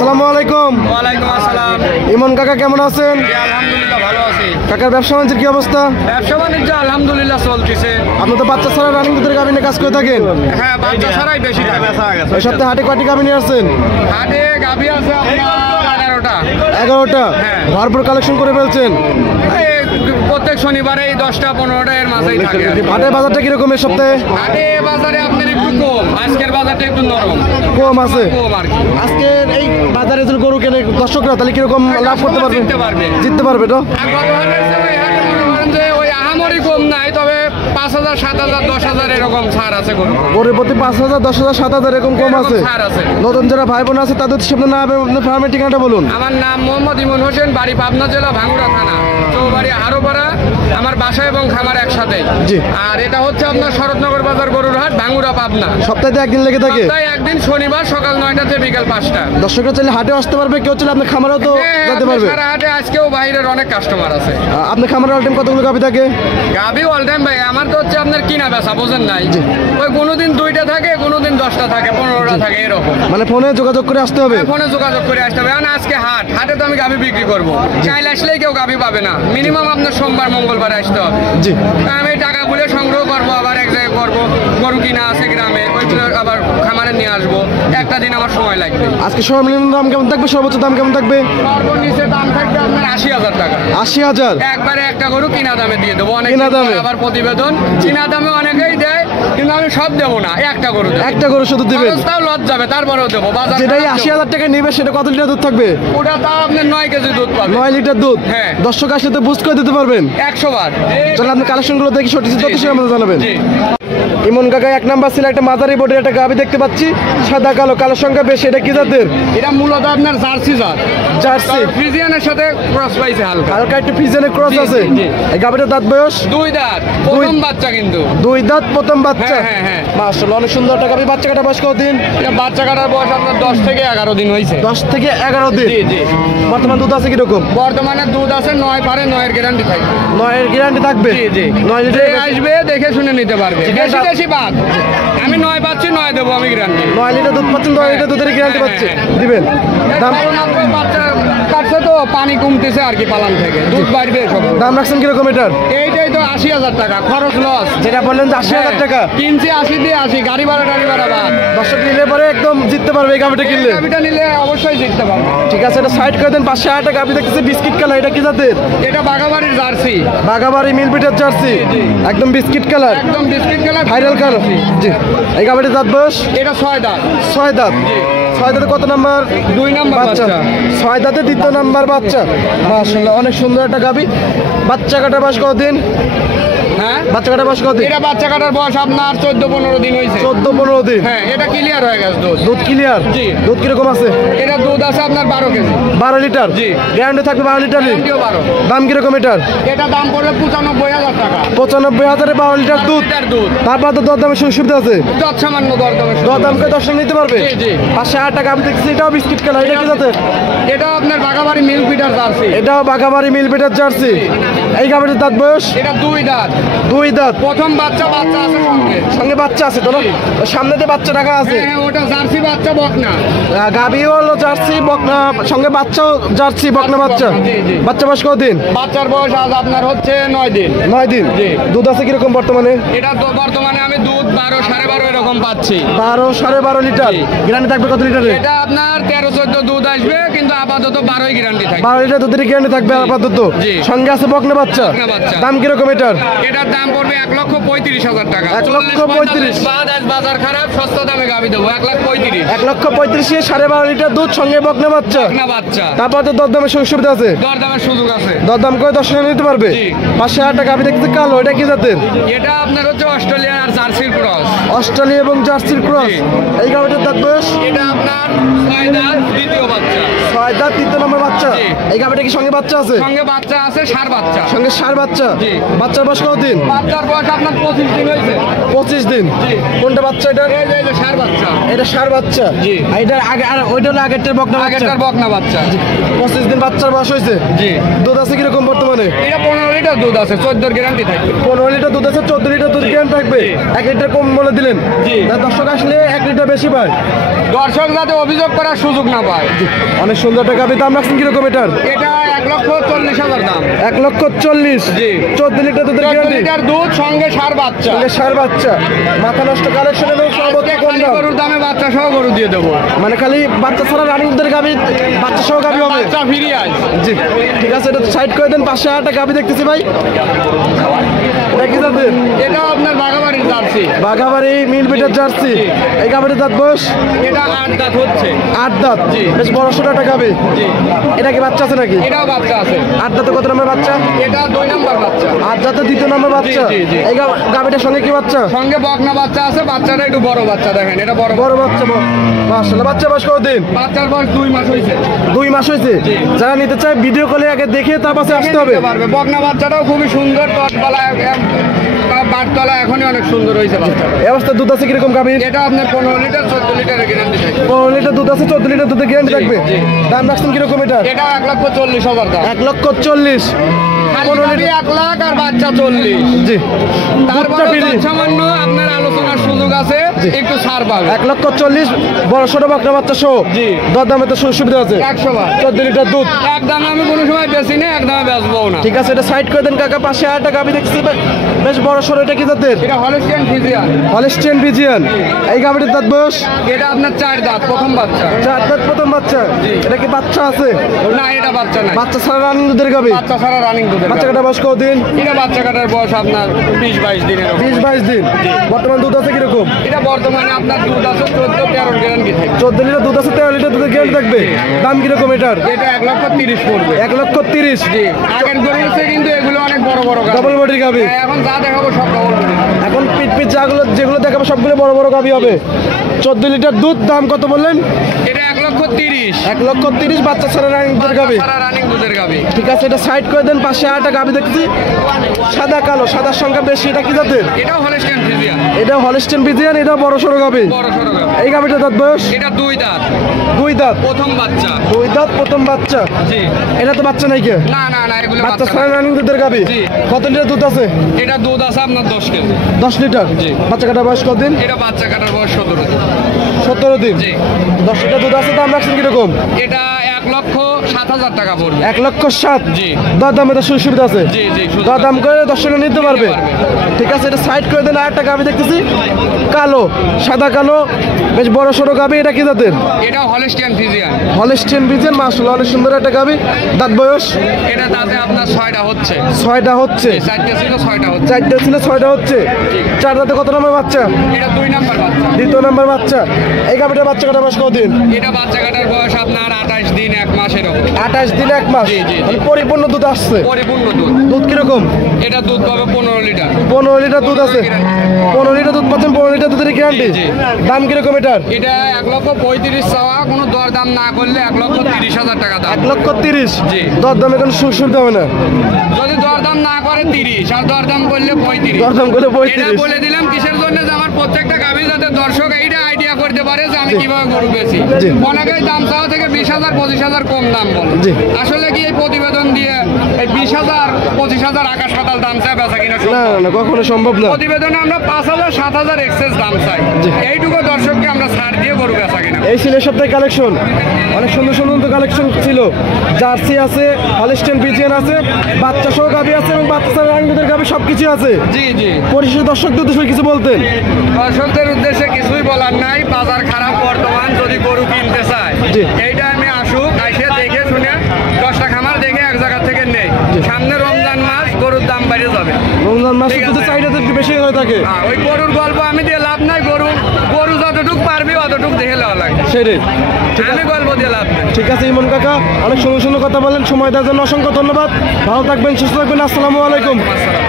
আসসালামু আলাইকুম। ওয়ালাইকুম আসসালাম। ইমন কাকা কেমন আছেন? আলহামদুলিল্লাহ ভালো আছি। কাকার ব্যবসা বাণিজ্যের কি অবস্থা? ব্যবসা বাণিজ্য আলহামদুলিল্লাহ চলতেছে। আপনি তো বাচ্চা ছাড়া রানিং দুধের গাভিনে কাজ করে থাকেন। হ্যাঁ, বাচ্চা ছাড়াই বেশি বেচা গেছে। এই সপ্তাহে হাটে কয়টি গাভি নিয়ে আসছেন? হাটে গাভি আছে আপনার 11টা। 11টা? হ্যাঁ। ভরপুর কালেকশন করে ফেলছেন। প্রত্যেক শনিবারে 10টা-15টা এর মাঝেই থাকে। হাটের বাজারটা কিরকম এই সপ্তাহে? হাটে বাজারে আপনার একটু কম, আজকের বাজারটা একটু নরম কম আছে। কম আর কি। আজকে এই বাজারে যদি গরু কেনে দর্শকরা তাহলে কিরকম লাভ করতে পারবে? জিততে পারবে তো? আর গত হাটের চেয়ে ওই হাটে মনে করেন যে ওই আহামরি কম নাই, তবে 5,000, 7,000, 10,000 এরকম ছাড় আছে গরু। গরুর প্রতি 5,000, 10,000, 7,000 এরকম কম আছে। ছাড় আছে। নতুন যারা ভাই বোন আছে তাদের সামনে না হবে, আপনার ফার্মের ঠিকানাটা বলুন। আমার নাম মোহাম্মদ ইমন হোসেন, বাড়ি পাবনা জেলা, ভাঙ্গুড়া থানা, চৌবাড়ি হারোপাড়া। আমার বাসা এবং খামার একসাথে। জি। আর এটা হচ্ছে আপনার শরৎনগর বাজার গরুর হাট, ভাঙ্গুড়া পাবনা। সপ্তাহে একদিন লেগে থাকে? তাই একদিন শনিবার সকাল 9টা থেকে বিকাল 5টা। দর্শকরা চাইলে হাটে আসতে পারবে, কেউ চাইলে আপনার খামারেও তো যেতে পারবে। সারা হাটে আজকেও বাইরের অনেক কাস্টমার আছে। আপনার খামারের অল টাইম কতগুলো গাভি থাকে? গাভি অল টাইম ভাই, আমার তো হচ্ছে আপনার কিনা বেচা, বোঝেন নাই? ওই কোনোদিন 2টা থাকে, কোনোদিন 10টা থাকে, 15টা থাকে, এরকম। মানে ফোনে যোগাযোগ করে আসতে হবে? ফোনে যোগাযোগ করে আসতে হবে। আজকে হাটে তো আমি গাভি বিক্রি করবো, চাইলে আসলেই কেউ গাভি পাবে না। মিনিমাম আপনার সোমবার মঙ্গলবার আসতে হবে। জি। আমি টাকাগুলো সংগ্রহ করবো, আবার এক জায়গায় করবো, গরু কিনা আছে গ্রামে, ওইগুলো আবার খামারে নিয়ে আসবো। একটা দিন আমার সময় লাগবে। আজকে সর্বনিম্ন দাম কেমন থাকবে, সর্বোচ্চ দাম কেমন থাকবে? সর্বনিচে দাম থাকবে আপনার 80,000 টাকা। 80,000? একবারে একটা গরু কিনা দামে দিয়ে দেবো। অনেক কিনা দামে? আবার প্রতিবেদন কিনা দামে অনেকেই দেয়, কিন্তু আমি সব দেবো না, একটা গরু দেবো। একটা গরু শুধু দিবেন? তাও লজ যাবে, তারপরেও দেবো। বাজার যেটাই 80,000 টাকা নেবে সেটা কত লিটার দুধ থাকবে? ওটা তাও আপনার 9 কেজি দুধ পাবে। 9 লিটার দুধ? হ্যাঁ। দর্শক আসলে তো বুঝ করে দিতে পারবেন 100 বার। চলে আপনি কালেকশনগুলো দেখি সঠিক তথ্য সে আমাদের জানাবেন। জি। ইমন কাকা এক নাম্বার ছিল একটা মাঝারি বোর্ডের একটা গাভি দেখতে পাচ্ছি, সাদা কালো, কালো সংখ্যা বেশি। এটা কি জাতের? এটা মূলত আপনার জার্সি জাত। জার্সি? ফ্রিজিয়ানের সাথে ক্রস পাইছে হালকা। হালকা একটু ফিজিয়ানের ক্রস জি, আছে। জি। এই গাভিটার দাঁত বয়স? 2 দাঁত, প্রথম বাচ্চা কিন্তু। 2 দাঁত, প্রথম বাচ্চা? হ্যাঁ, হ্যাঁ, হ্যাঁ। মাশাআল্লাহ, অনেক সুন্দর একটা গাভি। বাচ্চা কাটা বয়স কতদিন? এটা বাচ্চা কাটার বয়স আপনার 10 থেকে 11 দিন হয়েছে। 10 থেকে 11 দিন? জি, জি। বর্তমান দুধ আছে কিরকম? বর্তমানে দুধ আছে 9 পারে, 9 এর গ্যারান্টি থাকবে। 9 এর গ্যারান্টি থাকবে? জি, জি। 9 যে লিটার আসবে দেখে শুনে নিতে পারবে। বেশি বেশি বাদ, আমি 9 পাচ্ছি, 9 দেবো আমি গ্যারান্টি। 9 লিটার দুধ পাচ্ছেন, 9 লিটার দুধের গ্যারান্টি পাচ্ছে দিবেন। দাম বাচ্চা কাটছে তো পানি কমতেছে আর কি, পালান থেকে দুধ বাড়বে সব। দাম রাখছেন কিরকম এটার? এইটাই তো 80,000 টাকা খরচ, লস। যেটা বললেন যে 80,000 টাকা কিনছি 80 দিয়ে 80, গাড়ি ভাড়া টাড়ি ভাড়া বাদ। দর্শক নিলে পরে একদম জিততে পারবে এই গাভিটা কিনলে। গাভিটা নিলে অবশ্যই জিততে পারবে। ঠিক আছে, এটা সাইড করে দেন। 500 টাকা গাভি দেখতেছি, বিস্কিট কালার। এটা কি জাতের? এটা বাগাবাড়ির জার্সি। বাগাবাড়ি মিলপিটের জার্সি? জি। একদম বিস্কিট কালার, একদম বিস্কিট কালার, ভাইরাল কালার। জি। এই গাভিটার দাঁত বয়স? এটা 6 দাঁত। 6 দাঁত? 6 দাঁতে কত নাম্বার? 2 নাম্বার বাচ্চা। 6 দাঁতে 2য় নাম্বার বাচ্চা। মাশাআল্লাহ, অনেক সুন্দর একটা গাভি। বাচ্চা কাটা বয়স কতদিন? হ্যাঁ, বাচ্চা কাটা বয়স কতদিন? এটা বাচ্চা কাটার বয়স আপনার 14-15 দিন হয়েছে। 14-15 দিন? হ্যাঁ, এটা ক্লিয়ার হয়ে গেছে দুধ। দুধ ক্লিয়ার? জি। দুধ কিরকম আছে? এটা দুধ আছে আপনার 12 কেজি। 12 লিটার? জি। গ্যারান্টি থাকবে 12 লিটার? গ্যারান্টিও 12। দাম কিরকম এটার? এটা দাম পড়বে 95,000 টাকা। 95,000-এ 12 লিটার দুধ? লিটার দুধ। তারপর তো দরদামের সুযোগ সুবিধা আছে? যত সামান্য দরদামে। দরদাম করে দর্শক নিতে পারবে? জি, জি। 500 টাকা আমি দেখছি। এটাও বিস্কিট কালার। এটা কি জাতের? এটা আপনার বাগাবাড়ি মিল্ক ফিডার জার্সি। এটাও বাগাবাড়ি মিলপিটের জার্সি। এই গাভিটার দাঁত বয়স? এটা 2 দাঁত। 2 দাঁত? প্রথম বাচ্চা আছে সঙ্গে। সঙ্গে বাচ্চা আছে তো না? ওই সামনে দিয়ে বাচ্চা রাখা আছে? হ্যাঁ, ওটা জার্সি বাচ্চা, বকনা। গাভিও হলো জার্সি, বকনা সঙ্গে বাচ্চাও জার্সি, বকনা বাচ্চা। জি, জি। বাচ্চা বয়স কতদিন? বাচ্চার বয়স আজ আপনার হচ্ছে 9 দিন। 9 দিন? জি। দুধ আছে কিরকম বর্তমানে? এটা তো বর্তমানে আমি দুধ 12-12.5 এরকম পাচ্ছি। 12-12.5 লিটার? জি। গ্যারান্টি থাকবে কত লিটারে? এটা আপনার 13-14 দুধ আসবে, কিন্তু আপাতত 12ই গ্যারান্টি থাকবে। 12 লিটার দুধের গ্যারান্টি থাকবে আপাতত? জি। সঙ্গে আছে বকনা বাচ্চা? বকনা বাচ্চা। দাম কিরকম এটার? এটার দাম পড়বে 1,35,000 টাকা। 1,35,000? বাদ আজ বাজার খারাপ, সস্তা দামে গাভি দেবো 1,35,000। 1,35,000-এ 12.5 লিটার দুধ, সঙ্গে বকনা বাচ্চা। বকনা বাচ্চা। তারপর তো দরদামের সুযোগ সুবিধা আছে? দরদামের সুযোগ আছে। দরদাম করে দর্শক নিতে পারবে? জি। 500 টাকা আমি দেখতে কালো। এটা কি জাতের? এটা আপনার হচ্ছে অস্ট্রেলিয়ার আর জার্সির ক্রস। অস্ট্রেলিয়া এবং জার্সির ক্রস? জি। এই গাভিটার দাঁত বয়স? এটা আপনার 6 দাঁত, দ্বিতীয় বাচ্চা। 6 দাঁত, 3য় নম্বর বাচ্চা? জি। এই গাবিটা কি সঙ্গে বাচ্চা আছে? সঙ্গে বাচ্চা আছে, ষাঁড় বাচ্চা। সঙ্গে ষাঁড় বাচ্চা। জি। বাচ্চার বয়স কতদিন? বাচ্চার বয়স আপনার 25 দিন হয়েছে। 25 দিন। জি। কোনটা বাচ্চা এটা? এই যে ষাঁড় বাচ্চা। এটা ষাঁড় বাচ্চা। জি। আর এটার আগে আর ওইটা হলো আগেরটার বকনা বাচ্চা। আগেরটার বকনা বাচ্চা। 25 দিন বাচ্চার বয়স হয়েছে। জি। দুধ আছে কিরকম বর্তমানে? এটা 15 লিটার দুধ আছে, 14 গ্যারান্টি থাকবে। 15 লিটার দুধ আছে, 14 লিটার দুধ কেন থাকবে? 1 লিটার কম বলে দিলেন। জি। দর্শক আসলে 1 লিটার বেশি পায়। দর্শক যাতে অভিযোগ করার সুযোগ না পায়। অনেক সুন্দর একটা গাভি। দাম রাখছেন কিরকম এটার? এটা 1,40,000 দাম। 1,40,000। জি। 14 লিটার দুধের 14 গ্যারান্টি। লিটার দুধ সঙ্গে ষাঁড় বাচ্চা। সঙ্গে ষাঁড় বাচ্চা। মাথা নষ্ট কালেকশন এবং সর্বোচ্চ আজকে কম খালি দাম। গরুর দামে বাচ্চা সহ গরু দিয়ে দেবো। মানে খালি বাচ্চা ছাড়া রানিং দুধের গাভি, বাচ্চা সহ গাভি হবে। বাচ্চা ফিরিয়ে আস। জি ঠিক আছে, এটা সাইড করে দেন। পাশে একটা গাভি দেখতেছি ভাই, এটা কি জাতের? এটাও আপনার বাগাবাড়ির জার্সি। বাঘাবাড়ি মিল বিটের জার্সি। এই গাভিটার দাঁত বয়স এটা 8 দাঁত হচ্ছে। 8 দাঁত। জি। বেশ বড় সড়ো একটা গাভি। জি। এটা কি বাচ্চা আছে নাকি? এটাও বাচ্চা আছে। 8 দাঁতে কত নম্বর বাচ্চা? এটা 2 নাম্বার বাচ্চা। 8 দাঁতে 2য় নম্বর বাচ্চা। জি, জি। এই গাভিটার সঙ্গে কি বাচ্চা? সঙ্গে বকনা বাচ্চা আছে, বাচ্চাটা একটু বড় বাচ্চা দেখেন, এটা বড়। বড় বাচ্চা। মাশাআল্লাহ। বাচ্চা বয়স কতদিন? বাচ্চার বয়স 2 মাস হয়েছে। 2 মাস হয়েছে। যারা নিতে চায় ভিডিও কলে আগে দেখে তার পাশে আসতে হবে। নিতে পারবে। বকনা বাচ্চাটাও খুবই সুন্দর, তটতলা বাটতলা এখনই অনেক সুন্দর হয়েছে বাচ্চা। এই অবস্থা দুধ আছে কিরকম গাভীর? এটা আপনার 15 লিটার 14 লিটারের গ্যারান্টি থাকবে। 15 লিটার দুধ আছে, 14 লিটার দুধের গ্যারান্টি জি, থাকবে। জি। দাম রাখছেন কিরকম এটা? এটা 1,40,000 দাম। 1,40,000। 15 খালি লিটার। 1 লাখ আর বাচ্চা 40। জি। তারপরে দুধটা ফ্রি। সামান্য আপনার আলোচনার সুযোগ আছে, একটু ছাড় পাবে। 1,40,000 বড় ছোট বাচ্চা বাচ্চা সহ। জি। দরদামে তো সুবিধা আছে। 100 বার। 14 লিটার দুধ। একদম আমি কোনো সময় বেশি না, একদম বেচবো না। ঠিক আছে, এটা সাইড করে দেন কাকা। পাশে আর একটা গাভি দেখছি বেশ বড় সড়ো। এটা কি জাতের? এটা হলস্টিয়ান ফ্রিজিয়ান। Holstein Friesian. এই গাভিটির দাঁত বয়স? এটা আপনার 4 দাঁত, প্রথম বাচ্চা। 4 দাঁত প্রথম বাচ্চা। জি। এটা কি বাচ্চা আছে? না, এটা বাচ্চা নাই। বাচ্চা ছাড়া রানিং দুধের গাভি। বাচ্চা ছাড়া রানিং দুধের বাচ্চা গাভী। কাটা বয়স কতদিন? এটা বাচ্চা কাটার বয়স আপনার 20-22 দিনের উপর। 20-22 দিন। বর্তমান দুধ আছে কিরকম? এটা বর্তমানে আপনার দুধ আছে 14-13 গ্যারান্টি থাকে। 14 লিটার দুধ আছে, 13 লিটার দুধের গ্যারান্টি থাকবে। দাম কিরকম এটার? এটা 1,30,000 পড়বে। 1,30,000। জি। আগের গরু হচ্ছে কিন্তু এগুলো অনেক বড় বড় গাভী। ডবল বডির গাভি। হ্যাঁ, এখন যা দেখাবো সব ডবল বডি। এখন পিট পিট যেগুলো দেখাবো সবগুলো বড় বড় গাভি হবে। 14 লিটার দুধ। দাম কত বললেন? এটা 1,30,000। 1,30,000 বাচ্চা ছাড়া রানিং দুধের গাভি। সারা রানিং দুধের গাভী। ঠিক আছে, এটা সাইড করে দেন। পাশে আর একটা গাভি দেখছি সাদা কালো, সাদার সংখ্যা বেশি। এটা কি জাতের? এটাও হলস্টিয়ান ফ্রিজিয়ান। এটা হলস্টেন ফ্রিজিয়ান। এটা বড় সড়ো গাভি। বড় সড়ো গাভী। এই গাভিটার দাঁত বয়স? এটা 2 দাঁত, 2 দাঁত। প্রথম বাচ্চা। 2 দাঁত প্রথম বাচ্চা। জি। এটা তো বাচ্চা নাই কে? না না না, এগুলো বাচ্চা বাচ্চা ছাড়া না। রানিং দুধের গাভি। জি। কত লিটার দুধ আছে? এটা দুধ আছে আপনার 10 কেজি। 10 লিটার। জি। বাচ্চা কাটা বয়স কতদিন? এটা বাচ্চা কাটার বয়স 17 দিন। 17 দিন। জি। 10 লিটার দুধ আছে। দাম রাখছেন কিরকম? এটা 1,07,000 টাকা পড়বে। 1,07,000। জি। দর দামে তো সুবিধা আছে। জি জি, সুযোগ দর দাম আছে। করে দর্শক নিতে পারবে। পারবে। ঠিক আছে, এটা সাইড করে দেন। আর একটা গাভি দেখতেছি কালো, সাদা কালো, বেশ বড় সড়ো গাভি। এটা কি জাতের? এটা হলস্টিয়ান ফ্রিজিয়ান। Holstein Friesian. মাশাআল্লাহ, অনেক সুন্দর একটা গাভি। দাঁত বয়স? এটা তাতে আপনার 6টা হচ্ছে। 6টা হচ্ছে। 4টে ছিল 6টা হচ্ছে। 4টা ছিল, 6টা হচ্ছে। 4 দাঁতে কত নম্বর বাচ্চা? এটা 2 নাম্বার বাচ্চা। 2য় নম্বর বাচ্চা। এই গাভিটার বাচ্চা কাটা বয়স কতদিন? এটা বাচ্চা কাটার বয়স আপনার 28 দিন 1 মাস এরকম। 28 দিন 1 মাস। জি, জি, জি। মানে পরিপূর্ণ দুধ আসছে। পরিপূর্ণ দুধ। দুধ কিরকম? এটা দুধ পাবে 15 লিটার। 15 লিটার দুধ আছে। 15 লিটার দুধ পাচ্ছেন। 15 লিটার দুধের গ্যারান্টি। জি, জি। দাম কিরকম এটার? এটা 1,35,000 চাওয়া, কোনো দর দাম না করলে 1,30,000 টাকা দাম। 1,30,000। জি। দর দামে কোনো সুবিধা হবে না। যদি দর দাম না করে 30, আর দর দাম করলে 35। দর দাম করে এটা 35। বলে দিলাম কিসের জন্য, যে আমার প্রত্যেকটা গাভী যাতে দর্শক এইটা আইডিয়া করতে পারে যে আমি কিভাবে গরু বেচি। জি। অনেকেই দাম চাওয়া থেকে 20,000 25,000 কম দাম বলে। জি। আসলে কি এই প্রতিবেদন দিয়ে এই 20,000 25,000 আকাশ পাতাল দাম চাই বেচা কিনা সম্ভব? না না, কখনো সম্ভব না। প্রতিবেদনে আমরা 5,000 7,000 এক্সেস দাম চাই। জি। এইটুকু দর্শককে আমরা ছাড় দিয়ে গরু বেচা কিনা। এই ছিল সপ্তাহে কালেকশন। অনেক সুন্দর সুন্দর কালেকশন ছিল। জার্সি আছে, হলস্টেন ফ্রিজিয়ান আছে, বাচ্চা সহ গাভি আছে এবং বাচ্চা ছাড়া রানিং দুধের গাভি সবকিছু আছে। জি জি। পরিশেষে দর্শকদের উদ্দেশ্যে কিছু বলতেন? দর্শকদের উদ্দেশ্যে কিছুই বলার নাই। বাজার খারাপ বর্তমান, যদি গরু কিনতে চায় জি। এই টাইমে আসুক, এসে দেখে শুনে 10টা খামার দেখে এক জায়গা থেকে নেই। সামনে রমজান মাস, গরুর দাম বেড়ে যাবে। রমজান মাসে ঠিক আছে। দুধের চাহিদা তো একটু বেশি হয়ে থাকে। ওই গরুর গল্প আমি দিয়ে লাভ নাই। গরু যতটুকু পারবি অতটুকু দেখে নেওয়া লাগবে। সেটাই। ঠিক আমি গল্প দিয়ে লাভ নাই। ঠিক আছে ইমন কাকা, অনেক সুন্দর সুন্দর কথা বলেন। সময় দেওয়ার জন্য অসংখ্য ধন্যবাদ। ভালো থাকবেন, সুস্থ থাকবেন। আসসালামু আলাইকুম। আসসালাম।